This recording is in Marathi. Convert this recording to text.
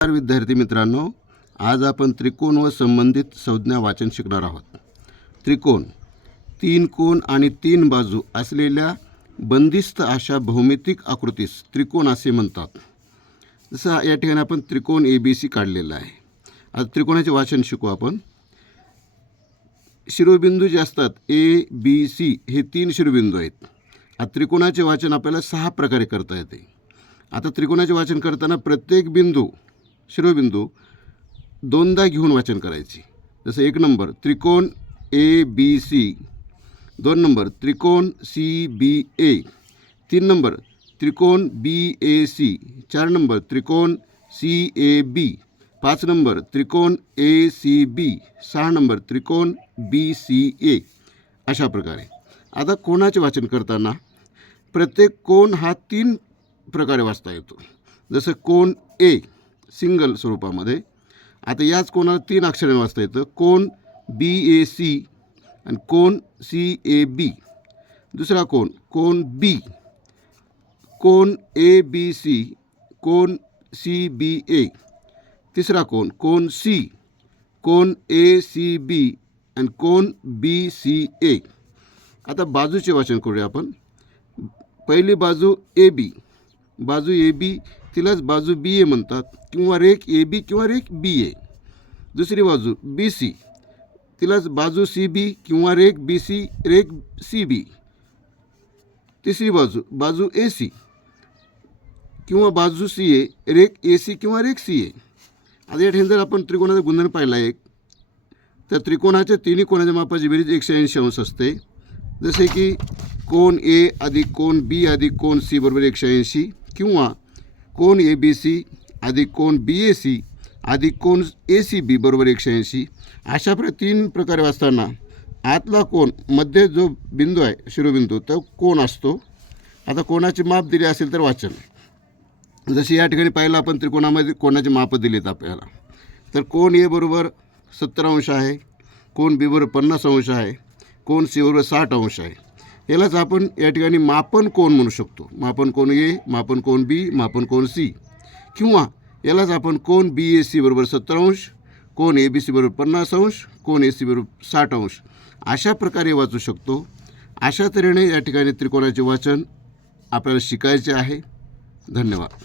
नमस्कार विद्यार्थी मित्रांनो, आज आपण त्रिकोण व संबंधित संज्ञा वाचन शिकणार आहोत। त्रिकोण तीन कोन आणि तीन बाजू असलेल्या बंदिस्त अशा भौमितिक आकृतीस त्रिकोण असे म्हणतात। जसं या ठिकाणी आपण त्रिकोण ABC काढलेला आहे। आज त्रिकोणाचे वाचन शिकू आपण। शिरोबिंदू जे असतात ABC हे तीन शिरोबिंदू आहेत। आता त्रिकोणाचे वाचन आपल्याला 6 प्रकारे करता येते। आता त्रिकोणाचे वाचन करताना प्रत्येक बिंदू शिरोबिंदू दोनदा घेऊन वाचन करायचे। जसं 1 नंबर त्रिकोण ABC, 2 नंबर त्रिकोण CBA, 3 नंबर त्रिकोण BAC, 4 नंबर त्रिकोण CAB, 5 नंबर त्रिकोण ACB, 6 नंबर त्रिकोण BCA। अशा प्रकारे आता कोणाचे वाचन करताना प्रत्येक कोण हा 3 प्रकारे वाचता येतो। जसं कोण A सिंगल स्वरूपामध्ये, आता याच कोणाला 3 अक्षराने वाचता येतं। कोण BAC आणि कोण CAB, दुसरा कोण B, कोण ABC, कोण CBA, तिसरा कोण C, कोण ACB आणि कोण BCA। आता बाजूचे वाचन करूया आपण। पहिली बाजू AB, बाजू AB तिलाच बाजू BA म्हणतात किंवा रेख AB किंवा रेख BA। दुसरी बाजू BC तिलाच बाजू CB किंवा रेख BC रेख CB। तिसरी बाजू AC किंवा बाजू CA रेख AC किंवा रेख CA। आता या ठिकाणी जर आपण त्रिकोणाचा गुणधर्म पाहिला एक, तर त्रिकोणाच्या तिन्ही कोणाच्या मापाची बेरीज 180 अंश असते। जसे की कोण A अधिक कोण B अधिक कोण C बरोबर 180, किंवा कोण ABC अधिक कोण BAC अधिक कोण ACB बरोबर 180। अशा 3 प्रकारे वाचताना आतला कोण मध्ये जो बिंदू आहे शिरोबिंदू तो कोण असतो। आता कोणाचे माप दिले असेल तर वाचन, जसे या ठिकाणी पाहिलं आपण त्रिकोणामध्ये कोणाचे माप दिलेत आपल्याला। तर कोण A बरोबर 70 अंश आहे, कोण B बरोबर 50 अंश आहे, कोण C बरोबर 60 अंश आहे। यालाच आपण या ठिकाणी मापन कोण म्हणू शकतो। मापन कोण A, मापन कोण B, मापन कोण C, किंवा यालाच आपण कोण BAC बरोबर 70 अंश, कोण ABC बरोबर 50 अंश, कोण AC बरोबर 60 अंश अशा प्रकारे वाचू शकतो। अशा तऱ्हेने या ठिकाणी त्रिकोणाचे वाचन आपल्याला शिकायचे आहे। धन्यवाद।